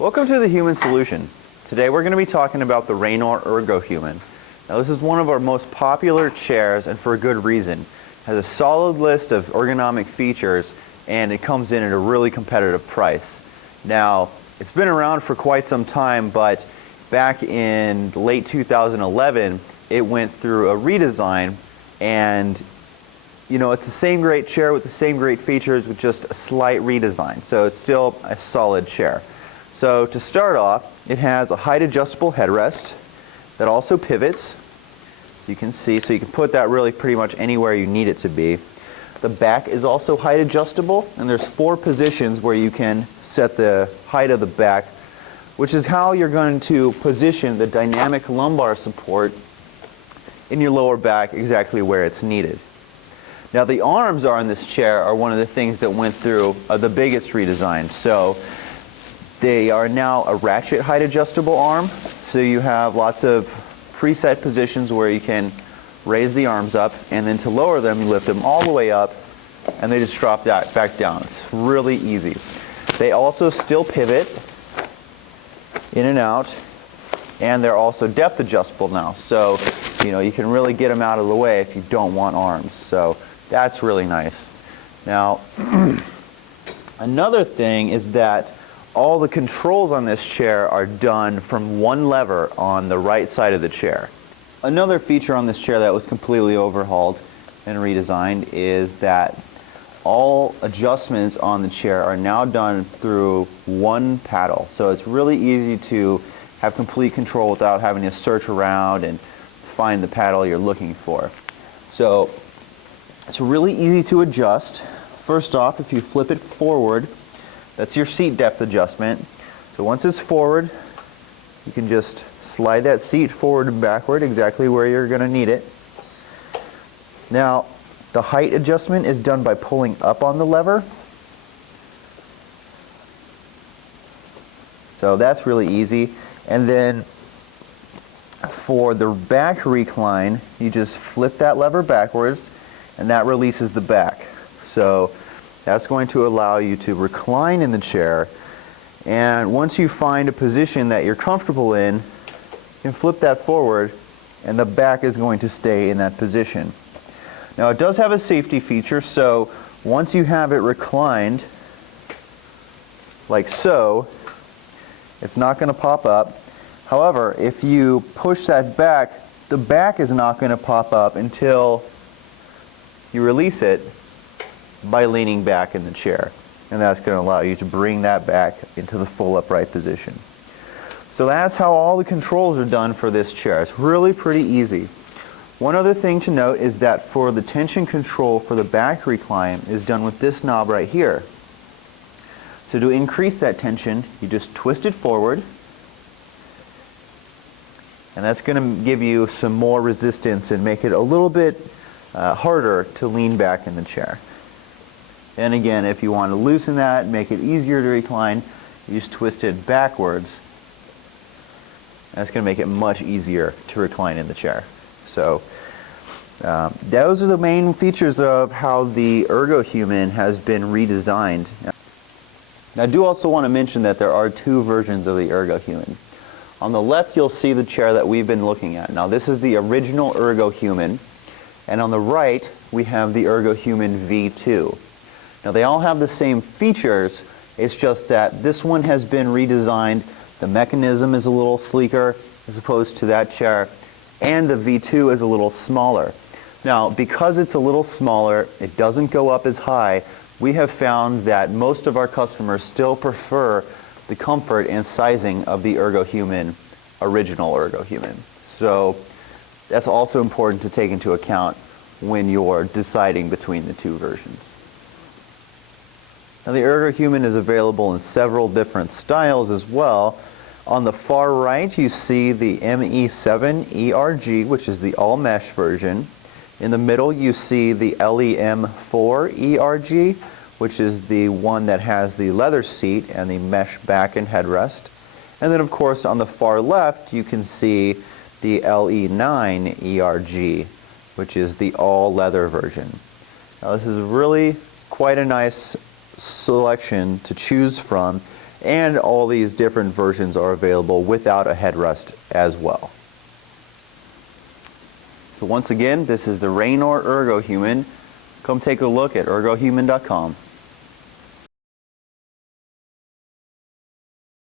Welcome to the Human Solution. Today we're going to be talking about the Raynor Ergohuman. Now this is one of our most popular chairs, and for a good reason. It has a solid list of ergonomic features and it comes in at a really competitive price. Now it's been around for quite some time, but back in late 2011 it went through a redesign, and it's the same great chair with the same great features with just a slight redesign. So it's still a solid chair. So to start off, it has a height adjustable headrest that also pivots, so you can see, so you can put that really pretty much anywhere you need it to be. The back is also height adjustable, and there's 4 positions where you can set the height of the back, which is how you're going to position the dynamic lumbar support in your lower back exactly where it's needed. Now the arms on this chair are one of the things that went through the biggest redesign. So they are now a ratchet height adjustable arm, so you have lots of preset positions where you can raise the arms up, and then to lower them you lift them all the way up and they just drop that back down. It's really easy. They also still pivot in and out, and they're also depth adjustable now, so you can really get them out of the way if you don't want arms. So that's really nice. Now another thing is that all the controls on this chair are done from one lever on the right side of the chair. Another feature on this chair that was completely overhauled and redesigned is that all adjustments on the chair are now done through one paddle. So it's really easy to have complete control without having to search around and find the paddle you're looking for. So it's really easy to adjust. First off, if you flip it forward, that's your seat depth adjustment. So once it's forward, you can just slide that seat forward and backward exactly where you're going to need it. Now, the height adjustment is done by pulling up on the lever. So that's really easy. And then for the back recline, you just flip that lever backwards and that releases the back. So that's going to allow you to recline in the chair, and once you find a position that you're comfortable in, you can flip that forward and the back is going to stay in that position. Now it does have a safety feature, so once you have it reclined like so, it's not going to pop up. However, if you push that back, the back is not going to pop up until you release it by leaning back in the chair, and that's going to allow you to bring that back into the full upright position. So that's how all the controls are done for this chair. It's really pretty easy. One other thing to note is that for the tension control for the back recline is done with this knob right here. So to increase that tension, you just twist it forward, and that's going to give you some more resistance and make it a little bit harder to lean back in the chair. And again, if you want to loosen that, make it easier to recline, you just twist it backwards. That's going to make it much easier to recline in the chair. So those are the main features of how the Ergohuman has been redesigned. Now, I do also want to mention that there are 2 versions of the Ergohuman. On the left, you'll see the chair that we've been looking at. Now, this is the original Ergohuman, and on the right, we have the Ergohuman V2. Now they all have the same features, it's just that this one has been redesigned, the mechanism is a little sleeker as opposed to that chair, and the V2 is a little smaller. Now because it's a little smaller, it doesn't go up as high, we have found that most of our customers still prefer the comfort and sizing of the Ergohuman, original Ergohuman. So that's also important to take into account when you're deciding between the 2 versions. Now the Ergohuman is available in several different styles as well. On the far right you see the ME7 ERG, which is the all mesh version. In the middle you see the LEM4 ERG, which is the one that has the leather seat and the mesh back and headrest. And then of course on the far left you can see the LE9 ERG, which is the all leather version. Now this is really quite a nice selection to choose from, And all these different versions are available without a headrest as well. So once again, this is the Raynor Ergohuman. Come take a look at ergohuman.com.